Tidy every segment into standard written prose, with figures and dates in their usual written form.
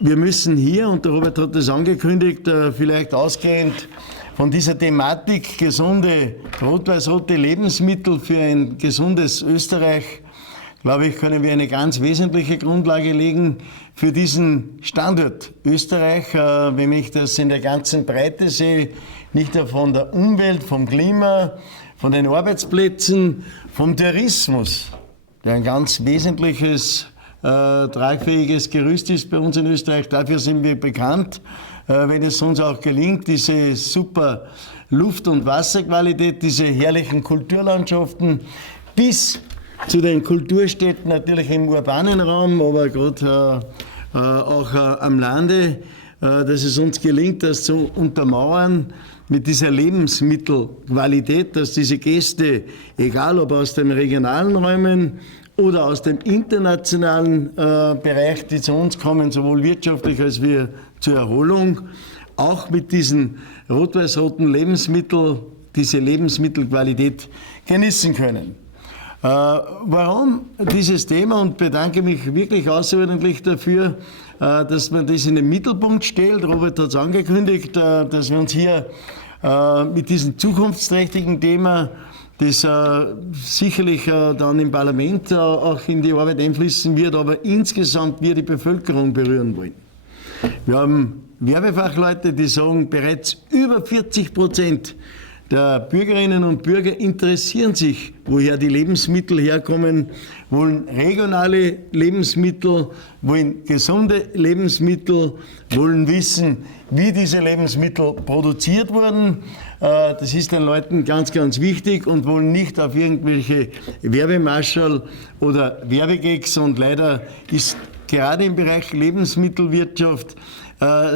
Wir müssen hier, und der Robert hat das angekündigt, vielleicht ausgehend von dieser Thematik gesunde rot-weiß-rote Lebensmittel für ein gesundes Österreich, glaube ich, können wir eine ganz wesentliche Grundlage legen für diesen Standort Österreich, wenn ich das in der ganzen Breite sehe, nicht nur von der Umwelt, vom Klima, von den Arbeitsplätzen, vom Tourismus, der ein ganz wesentliches, tragfähiges Gerüst ist bei uns in Österreich. Dafür sind wir bekannt. Wenn es uns auch gelingt, diese super Luft- und Wasserqualität, diese herrlichen Kulturlandschaften bis zu den Kulturstätten natürlich im urbanen Raum, aber gerade auch am Lande, dass es uns gelingt, das zu untermauern mit dieser Lebensmittelqualität, dass diese Gäste, egal ob aus den regionalen Räumen oder aus dem internationalen Bereich, die zu uns kommen, sowohl wirtschaftlich als wie zur Erholung, auch mit diesen rot-weiß-roten Lebensmitteln diese Lebensmittelqualität genießen können. Warum dieses Thema? Und bedanke mich wirklich außerordentlich dafür, dass man das in den Mittelpunkt stellt. Robert hat es angekündigt, dass wir uns hier mit diesem zukunftsträchtigen Thema, das sicherlich dann im Parlament auch in die Arbeit einfließen wird, aber insgesamt wir die Bevölkerung berühren wollen. Wir haben Werbefachleute, die sagen, bereits über 40% der Bürgerinnen und Bürger interessieren sich, woher die Lebensmittel herkommen, wollen regionale Lebensmittel, wollen gesunde Lebensmittel, wollen wissen, wie diese Lebensmittel produziert wurden. Das ist den Leuten ganz, ganz wichtig und wollen nicht auf irgendwelche Werbemarschall oder Werbegags. Und leider ist gerade im Bereich Lebensmittelwirtschaft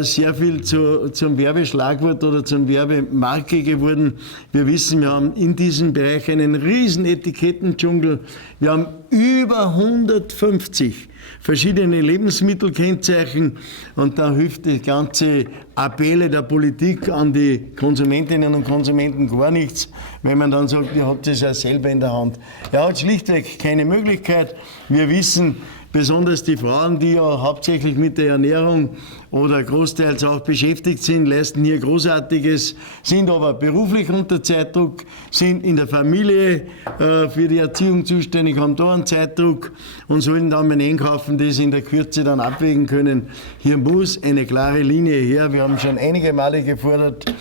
sehr viel zum Werbeschlagwort oder zum Werbemarke geworden. Wir wissen, wir haben in diesem Bereich einen riesen Etikettendschungel. Wir haben über 150 verschiedene Lebensmittelkennzeichen und da hilft die ganze Appelle der Politik an die Konsumentinnen und Konsumenten gar nichts, wenn man dann sagt, ihr habt es ja selber in der Hand. Er hat schlichtweg keine Möglichkeit. Wir wissen, besonders die Frauen, die ja hauptsächlich mit der Ernährung oder großteils auch beschäftigt sind, leisten hier Großartiges, sind aber beruflich unter Zeitdruck, sind in der Familie für die Erziehung zuständig, haben da einen Zeitdruck und sollen dann beim Einkaufen das in der Kürze dann abwägen können. Hier muss eine klare Linie her. Wir haben schon einige Male gefordert,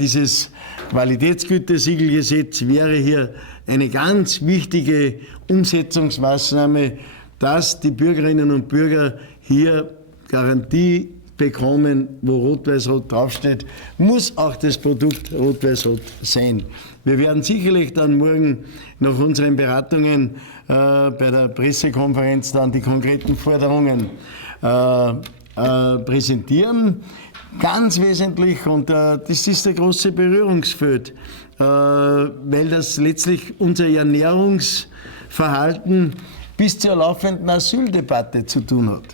dieses Qualitätsgütesiegelgesetz wäre hier eine ganz wichtige Umsetzungsmaßnahme, dass die Bürgerinnen und Bürger hier Garantie bekommen, wo Rot-Weiß-Rot draufsteht, muss auch das Produkt Rot-Weiß-Rot sein. Wir werden sicherlich dann morgen nach unseren Beratungen bei der Pressekonferenz dann die konkreten Forderungen präsentieren. Ganz wesentlich, und das ist der große Berührungsfeld, weil das letztlich unser Ernährungsverhalten bis zur laufenden Asyldebatte zu tun hat.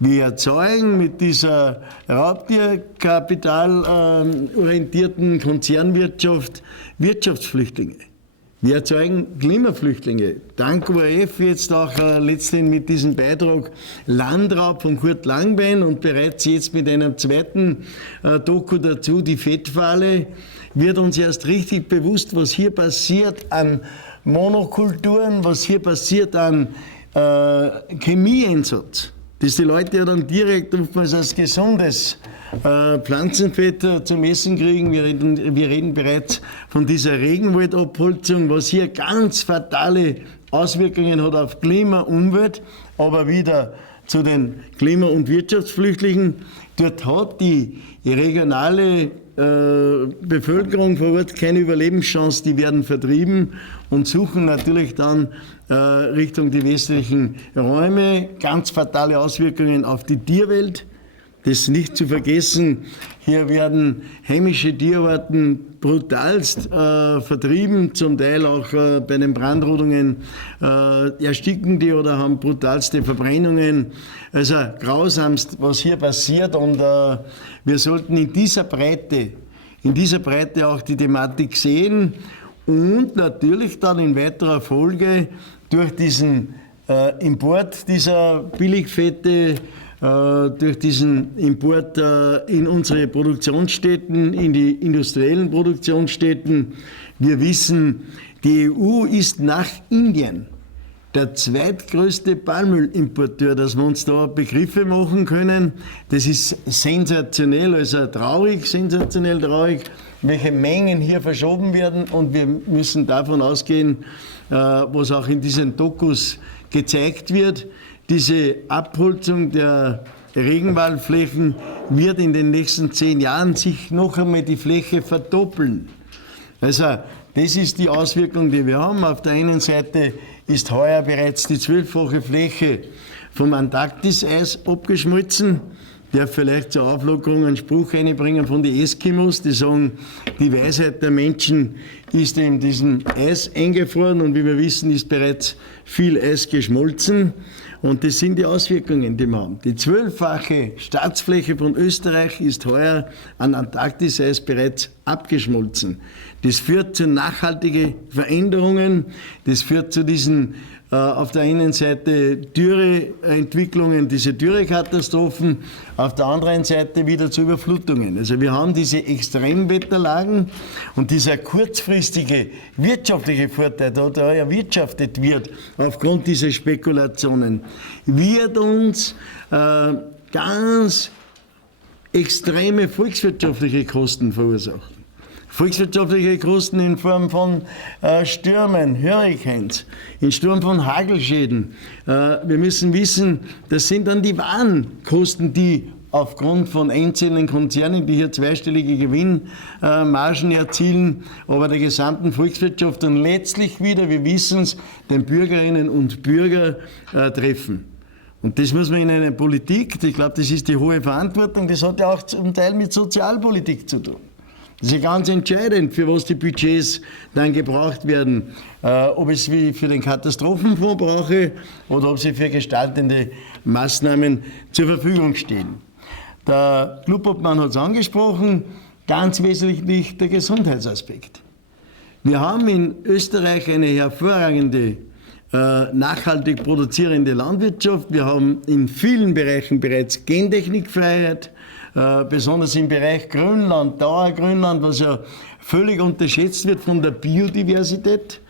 Wir erzeugen mit dieser raubtierkapitalorientierten Konzernwirtschaft Wirtschaftsflüchtlinge. Wir erzeugen Klimaflüchtlinge. Dank ORF jetzt auch letztlich mit diesem Beitrag Landraub von Kurt Langbein und bereits jetzt mit einem zweiten Doku dazu, die Fettfalle, wird uns erst richtig bewusst, was hier passiert an Monokulturen, was hier passiert an Chemieeinsatz, dass die Leute ja dann direkt oftmals als gesundes Pflanzenfett zum Essen kriegen. Wir reden bereits von dieser Regenwaldabholzung, was hier ganz fatale Auswirkungen hat auf Klima, Umwelt, aber wieder zu den Klima- und Wirtschaftsflüchtlingen. Dort hat die regionale Bevölkerung vor Ort keine Überlebenschance, die werden vertrieben und suchen natürlich dann Richtung die westlichen Räume. Ganz fatale Auswirkungen auf die Tierwelt. Das nicht zu vergessen, hier werden heimische Tierarten brutalst vertrieben, zum Teil auch bei den Brandrodungen ersticken die oder haben brutalste Verbrennungen. Also grausamst, was hier passiert, und wir sollten in dieser Breite auch die Thematik sehen und natürlich dann in weiterer Folge durch diesen Import dieser Billigfette durch diesen Import in unsere Produktionsstätten, in die industriellen Produktionsstätten. Wir wissen, die EU ist nach Indien der zweitgrößte Palmölimporteur, dass wir uns da Begriffe machen können. Das ist sensationell, also traurig, sensationell traurig, welche Mengen hier verschoben werden. Und wir müssen davon ausgehen, was auch in diesen Dokus gezeigt wird, diese Abholzung der Regenwaldflächen wird in den nächsten 10 Jahren sich noch einmal die Fläche verdoppeln. Also das ist die Auswirkung, die wir haben. Auf der einen Seite ist heuer bereits die 12-fache Fläche vom Antarktiseis abgeschmolzen. Ich darf vielleicht zur Auflockerung einen Spruch einbringen von den Eskimos, die sagen, die Weisheit der Menschen ist in diesem Eis eingefroren und wie wir wissen, ist bereits viel Eis geschmolzen. Und das sind die Auswirkungen, die wir haben. Die 12-fache Staatsfläche von Österreich ist heuer an Antarktiseis bereits abgeschmolzen. Das führt zu nachhaltigen Veränderungen, das führt zu diesen auf der einen Seite Dürreentwicklungen, diese Dürrekatastrophen, auf der anderen Seite wieder zu Überflutungen. Also wir haben diese Extremwetterlagen und dieser kurzfristige wirtschaftliche Vorteil, da erwirtschaftet wird aufgrund dieser Spekulationen, wird uns ganz extreme volkswirtschaftliche Kosten verursachen. Volkswirtschaftliche Kosten in Form von Stürmen, Hurrikans, in Form von Hagelschäden. Wir müssen wissen, das sind dann die wahren Kosten, die aufgrund von einzelnen Konzernen, die hier zweistellige Gewinnmargen erzielen, aber der gesamten Volkswirtschaft und letztlich wieder, wir wissen es, den Bürgerinnen und Bürger treffen. Und das muss man in einer Politik, ich glaube, das ist die hohe Verantwortung, das hat ja auch zum Teil mit Sozialpolitik zu tun. Das ist ganz entscheidend, für was die Budgets dann gebraucht werden. Ob ich es wie für den Katastrophenfonds brauche oder ob sie für gestaltende Maßnahmen zur Verfügung stehen. Der Klubobmann hat es angesprochen, ganz wesentlich der Gesundheitsaspekt. Wir haben in Österreich eine hervorragende, nachhaltig produzierende Landwirtschaft. Wir haben in vielen Bereichen bereits Gentechnikfreiheit. Besonders im Bereich Grünland, Dauergrünland, was ja völlig unterschätzt wird von der Biodiversität.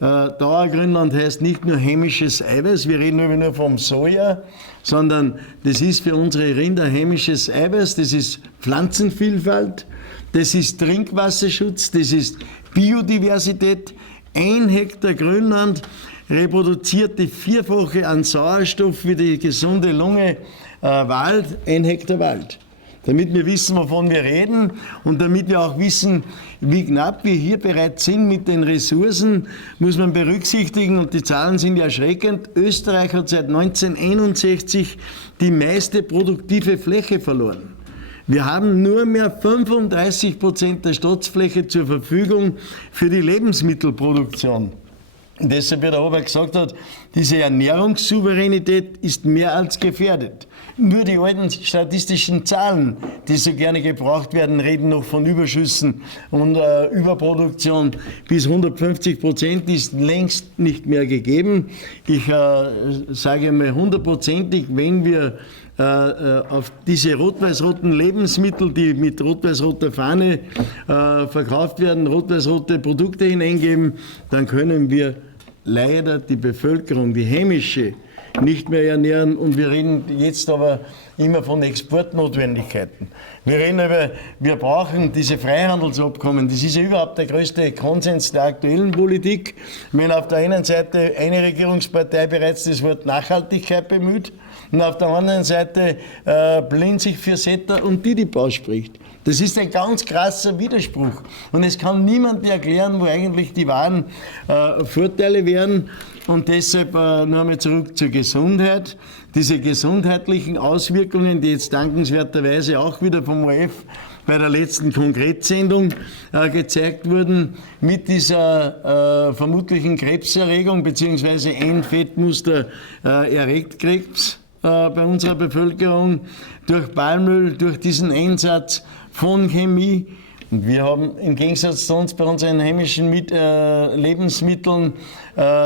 Dauergrünland heißt nicht nur heimisches Eiweiß, wir reden nur vom Soja, sondern das ist für unsere Rinder heimisches Eiweiß, das ist Pflanzenvielfalt, das ist Trinkwasserschutz, das ist Biodiversität. 1 Hektar Grünland reproduziert die 4-fache an Sauerstoff wie die gesunde Lunge Wald, 1 Hektar Wald. Damit wir wissen, wovon wir reden und damit wir auch wissen, wie knapp wir hier bereits sind mit den Ressourcen, muss man berücksichtigen, und die Zahlen sind ja erschreckend, Österreich hat seit 1961 die meiste produktive Fläche verloren. Wir haben nur mehr 35% der Staatsfläche zur Verfügung für die Lebensmittelproduktion. Und deshalb, wie der Robert gesagt hat, diese Ernährungssouveränität ist mehr als gefährdet. Nur die alten statistischen Zahlen, die so gerne gebraucht werden, reden noch von Überschüssen und Überproduktion bis 150% ist längst nicht mehr gegeben. Ich sage mal 100%ig, wenn wir auf diese rot-weiß-roten Lebensmittel, die mit rot-weiß-roter Fahne verkauft werden, rot-weiß-rote Produkte hineingeben, dann können wir leider die Bevölkerung, die heimische, nicht mehr ernähren. Und wir reden jetzt aber immer von Exportnotwendigkeiten. Wir reden über, wir brauchen diese Freihandelsabkommen. Das ist ja überhaupt der größte Konsens der aktuellen Politik. Wenn auf der einen Seite eine Regierungspartei bereits das Wort Nachhaltigkeit bemüht und auf der anderen Seite blind sich für CETA und TTIP ausspricht. Das ist ein ganz krasser Widerspruch. Und es kann niemand erklären, wo eigentlich die wahren Vorteile wären. Und deshalb nur einmal zurück zur Gesundheit. Diese gesundheitlichen Auswirkungen, die jetzt dankenswerterweise auch wieder vom ORF bei der letzten Konkretsendung gezeigt wurden, mit dieser vermutlichen Krebserregung bzw. ein Fettmuster erregt Krebs bei unserer Bevölkerung durch Palmöl, durch diesen Einsatz von Chemie. Und wir haben im Gegensatz zu uns bei unseren heimischen Lebensmitteln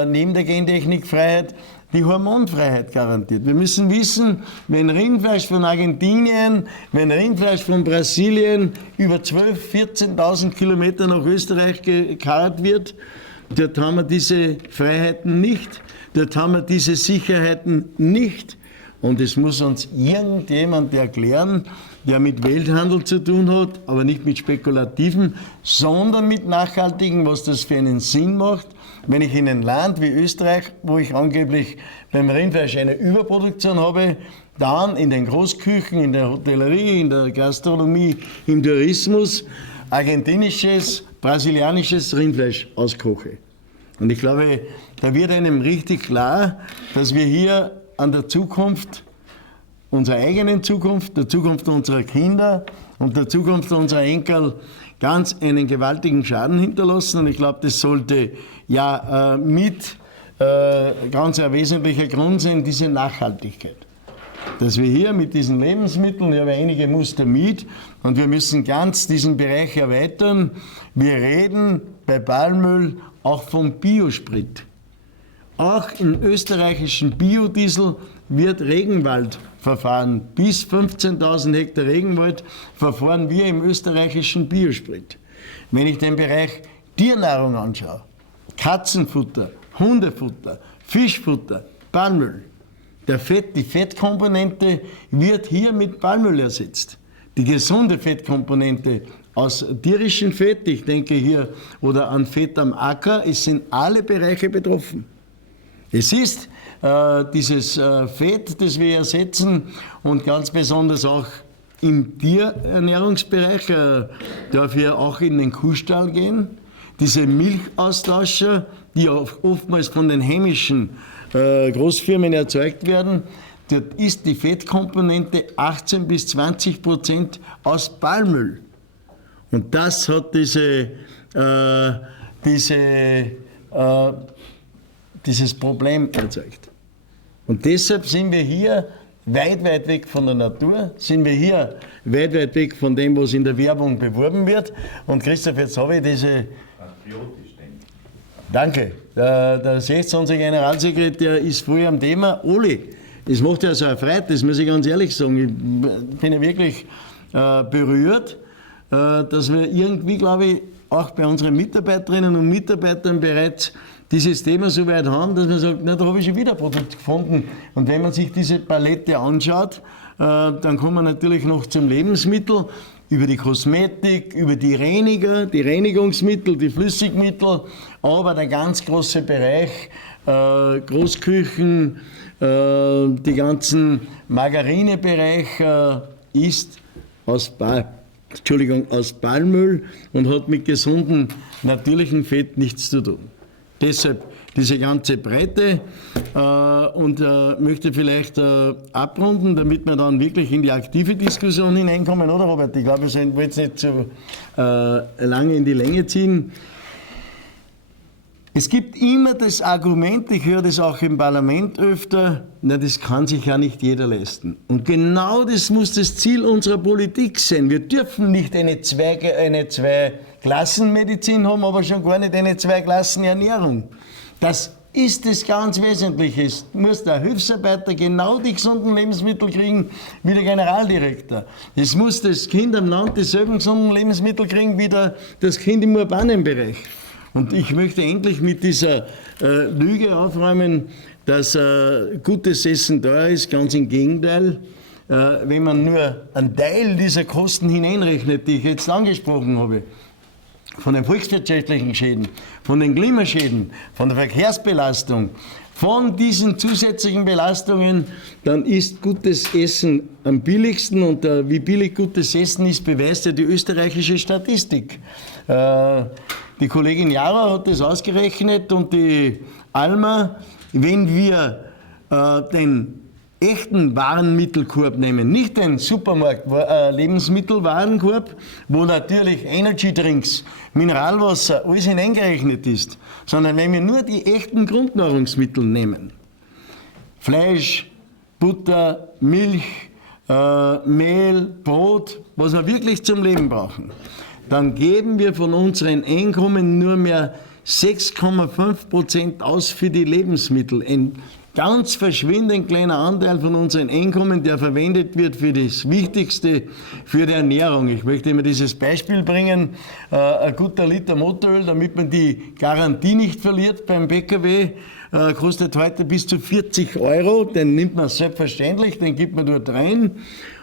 neben der Gentechnikfreiheit die Hormonfreiheit garantiert. Wir müssen wissen, wenn Rindfleisch von Argentinien, wenn Rindfleisch von Brasilien über 12.000, 14.000 Kilometer nach Österreich gekarrt wird, dort haben wir diese Freiheiten nicht, dort haben wir diese Sicherheiten nicht. Und es muss uns irgendjemand erklären, der mit Welthandel zu tun hat, aber nicht mit spekulativen, sondern mit nachhaltigen, was das für einen Sinn macht, wenn ich in ein Land wie Österreich, wo ich angeblich beim Rindfleisch eine Überproduktion habe, dann in den Großküchen, in der Hotellerie, in der Gastronomie, im Tourismus argentinisches, brasilianisches Rindfleisch auskoche. Und ich glaube, da wird einem richtig klar, dass wir hier an der Zukunft, unserer eigenen Zukunft, der Zukunft unserer Kinder und der Zukunft unserer Enkel ganz einen gewaltigen Schaden hinterlassen. Und ich glaube, das sollte ja ganz ein wesentlicher Grund sein, diese Nachhaltigkeit. Dass wir hier mit diesen Lebensmitteln, ich habe einige Muster mit, und wir müssen ganz diesen Bereich erweitern. Wir reden bei Palmöl auch vom Biosprit. Auch im österreichischen Biodiesel wird Regenwaldverfahren. Bis 15.000 Hektar Regenwald verfahren wir im österreichischen Biosprit. Wenn ich den Bereich Tiernahrung anschaue, Katzenfutter, Hundefutter, Fischfutter, Palmöl, die Fettkomponente wird hier mit Palmöl ersetzt. Die gesunde Fettkomponente aus tierischem Fett, ich denke hier, oder an Fett am Acker, es sind alle Bereiche betroffen. Es ist dieses Fett, das wir ersetzen, und ganz besonders auch im Tierernährungsbereich, darf hier auch in den Kuhstall gehen. Diese Milchaustauscher, die oftmals von den heimischen Großfirmen erzeugt werden, dort ist die Fettkomponente 18-20% aus Palmöl. Und das hat dieses Problem erzeugt. Und deshalb sind wir hier weit, weit weg von der Natur, sind wir hier weit, weit weg von dem, was in der Werbung beworben wird. Und Christoph, jetzt habe ich diese... Danke. Der 16. Generalsekretär ist voll am Thema. Oli, es macht ja so erfreut, das muss ich ganz ehrlich sagen. Ich bin ja wirklich berührt, dass wir irgendwie, glaube ich, auch bei unseren Mitarbeiterinnen und Mitarbeitern bereits dieses Thema so weit haben, dass man sagt, na, da habe ich schon wieder ein Produkt gefunden. Und wenn man sich diese Palette anschaut, dann kommt man natürlich noch zum Lebensmittel, über die Kosmetik, über die Reiniger, die Reinigungsmittel, die Flüssigmittel, aber der ganz große Bereich, Großküchen, die ganzen Margarinebereich ist aus Palmöl und hat mit gesundem, natürlichem Fett nichts zu tun. Deshalb diese ganze Breite und möchte vielleicht abrunden, damit wir dann wirklich in die aktive Diskussion hineinkommen, oder Robert? Ich glaube, wir wollen jetzt nicht so lange in die Länge ziehen. Es gibt immer das Argument, ich höre das auch im Parlament öfter, na, das kann sich ja nicht jeder leisten. Und genau das muss das Ziel unserer Politik sein. Wir dürfen nicht eine Zwei-Klassen-Medizin haben, aber schon gar nicht eine Zwei-Klassen-Ernährung. Das ist das ganz Wesentliche. Es muss der Hilfsarbeiter genau die gesunden Lebensmittel kriegen wie der Generaldirektor. Es muss das Kind am Land dieselben gesunden Lebensmittel kriegen wie das Kind im urbanen Bereich. Und ich möchte endlich mit dieser Lüge aufräumen, dass gutes Essen teuer ist. Ganz im Gegenteil. Wenn man nur einen Teil dieser Kosten hineinrechnet, die ich jetzt angesprochen habe, von den volkswirtschaftlichen Schäden, von den Klimaschäden, von der Verkehrsbelastung, von diesen zusätzlichen Belastungen, dann ist gutes Essen am billigsten. Und wie billig gutes Essen ist, beweist ja die österreichische Statistik. Die Kollegin Jara hat das ausgerechnet und die Alma, wenn wir den echten Warenmittelkorb nehmen, nicht den Supermarkt-Lebensmittelwarenkorb, wo natürlich Energy-Drinks, Mineralwasser, alles hineingerechnet ist, sondern wenn wir nur die echten Grundnahrungsmittel nehmen, Fleisch, Butter, Milch, Mehl, Brot, was wir wirklich zum Leben brauchen, dann geben wir von unseren Einkommen nur mehr 6,5% aus für die Lebensmittel. Ein ganz verschwindend kleiner Anteil von unserem Einkommen, der verwendet wird für das Wichtigste, für die Ernährung. Ich möchte immer dieses Beispiel bringen, ein guter Liter Motoröl, damit man die Garantie nicht verliert beim PKW, kostet heute bis zu 40 €, den nimmt man selbstverständlich, den gibt man dort rein.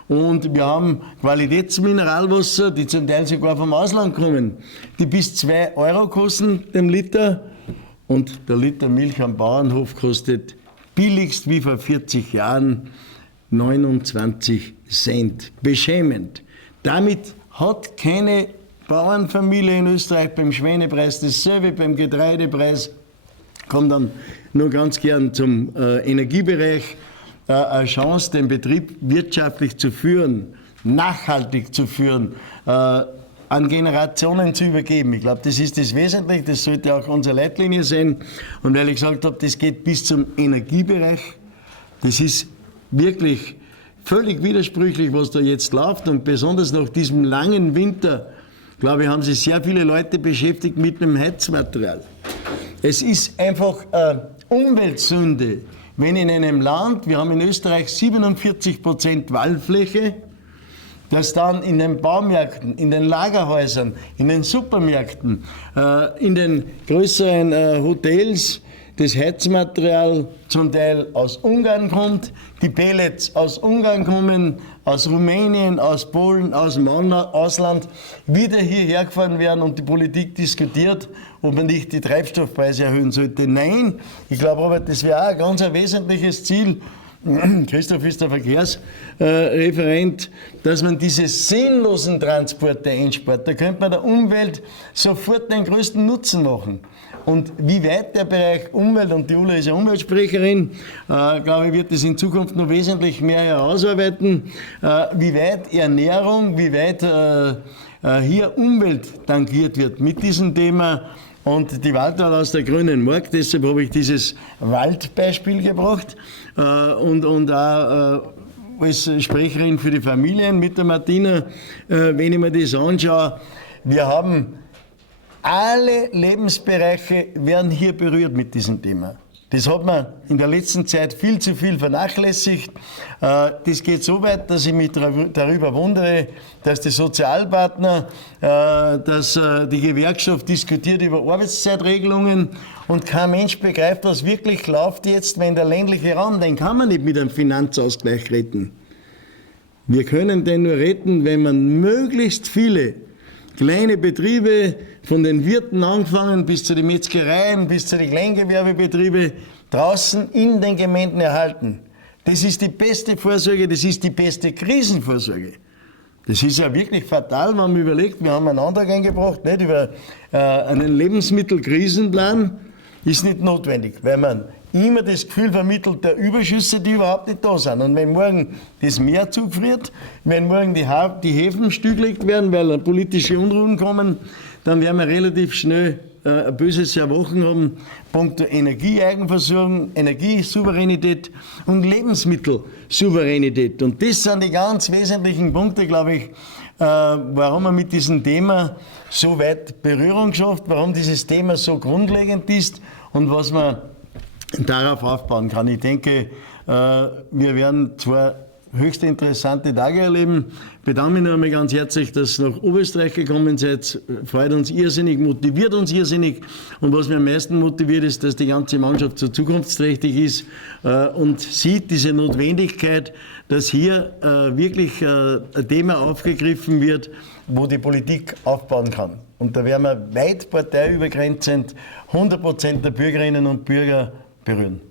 Und wir haben Qualitätsmineralwasser, die zum Teil sogar vom Ausland kommen, die bis 2 € kosten, dem Liter. Und der Liter Milch am Bauernhof kostet billigst wie vor 40 Jahren 29 Cent. Beschämend. Damit hat keine Bauernfamilie in Österreich beim Schweinepreis dasselbe, beim Getreidepreis. Kommt dann nur ganz gern zum Energiebereich. Eine Chance, den Betrieb wirtschaftlich zu führen, nachhaltig zu führen, an Generationen zu übergeben. Ich glaube, das ist das Wesentliche, das sollte auch unsere Leitlinie sein. Und weil ich gesagt habe, das geht bis zum Energiebereich, das ist wirklich völlig widersprüchlich, was da jetzt läuft. Und besonders nach diesem langen Winter, glaube ich, haben sich sehr viele Leute beschäftigt mit dem Heizmaterial. Es ist einfach eine Umweltsünde, wenn in einem Land, wir haben in Österreich 47% Waldfläche, dass dann in den Baumärkten, in den Lagerhäusern, in den Supermärkten, in den größeren Hotels das Heizmaterial zum Teil aus Ungarn kommt, die Pellets aus Ungarn kommen, aus Rumänien, aus Polen, aus dem Ausland, wieder hierher gefahren werden und die Politik diskutiert, ob man nicht die Treibstoffpreise erhöhen sollte. Nein, ich glaube, Robert, das wäre auch ein ganz wesentliches Ziel. Christoph ist der Verkehrsreferent, dass man diese sinnlosen Transporte einspart. Da könnte man der Umwelt sofort den größten Nutzen machen. Und wie weit der Bereich Umwelt, und die Ulla ist ja Umweltsprecherin, glaube ich, wird es in Zukunft noch wesentlich mehr herausarbeiten, wie weit Ernährung, wie weit hier Umwelt tangiert wird mit diesem Thema. Und die Walter aus der Grünen Mark, deshalb habe ich dieses Waldbeispiel gebracht und auch als Sprecherin für die Familien mit der Martina, wenn ich mir das anschaue, wir haben alle Lebensbereiche werden hier berührt mit diesem Thema. Das hat man in der letzten Zeit viel zu viel vernachlässigt. Das geht so weit, dass ich mich darüber wundere, dass die Sozialpartner, dass die Gewerkschaft diskutiert über Arbeitszeitregelungen und kein Mensch begreift, was wirklich läuft jetzt, wenn der ländliche Raum, den kann man nicht mit einem Finanzausgleich retten. Wir können den nur retten, wenn man möglichst viele kleine Betriebe, von den Wirten angefangen bis zu den Metzgereien, bis zu den Kleingewerbebetrieben, draußen in den Gemeinden erhalten. Das ist die beste Vorsorge, das ist die beste Krisenvorsorge. Das ist ja wirklich fatal, wenn man überlegt, wir haben einen Antrag eingebracht, nicht, über einen Lebensmittelkrisenplan, ist nicht notwendig, weil man immer das Gefühl vermittelt, der Überschüsse, die überhaupt nicht da sind. Und wenn morgen das Meer zufriert, wenn morgen die Häfen stillgelegt werden, weil politische Unruhen kommen, dann werden wir relativ schnell ein böses Erwachen haben, punkto Energieeigenversorgung, Energiesouveränität und Lebensmittelsouveränität. Und das sind die ganz wesentlichen Punkte, glaube ich, warum man mit diesem Thema so weit Berührung schafft, warum dieses Thema so grundlegend ist und was man darauf aufbauen kann. Ich denke, wir werden zwar höchst interessante Tage erleben. Ich bedanke mich noch einmal ganz herzlich, dass ihr nach Oberösterreich gekommen seid. Freut uns irrsinnig, motiviert uns irrsinnig. Und was mich am meisten motiviert, ist, dass die ganze Mannschaft so zukunftsträchtig ist und sieht diese Notwendigkeit, dass hier wirklich ein Thema aufgegriffen wird, wo die Politik aufbauen kann. Und da werden wir weit parteiübergrenzend 100% der Bürgerinnen und Bürger berühren.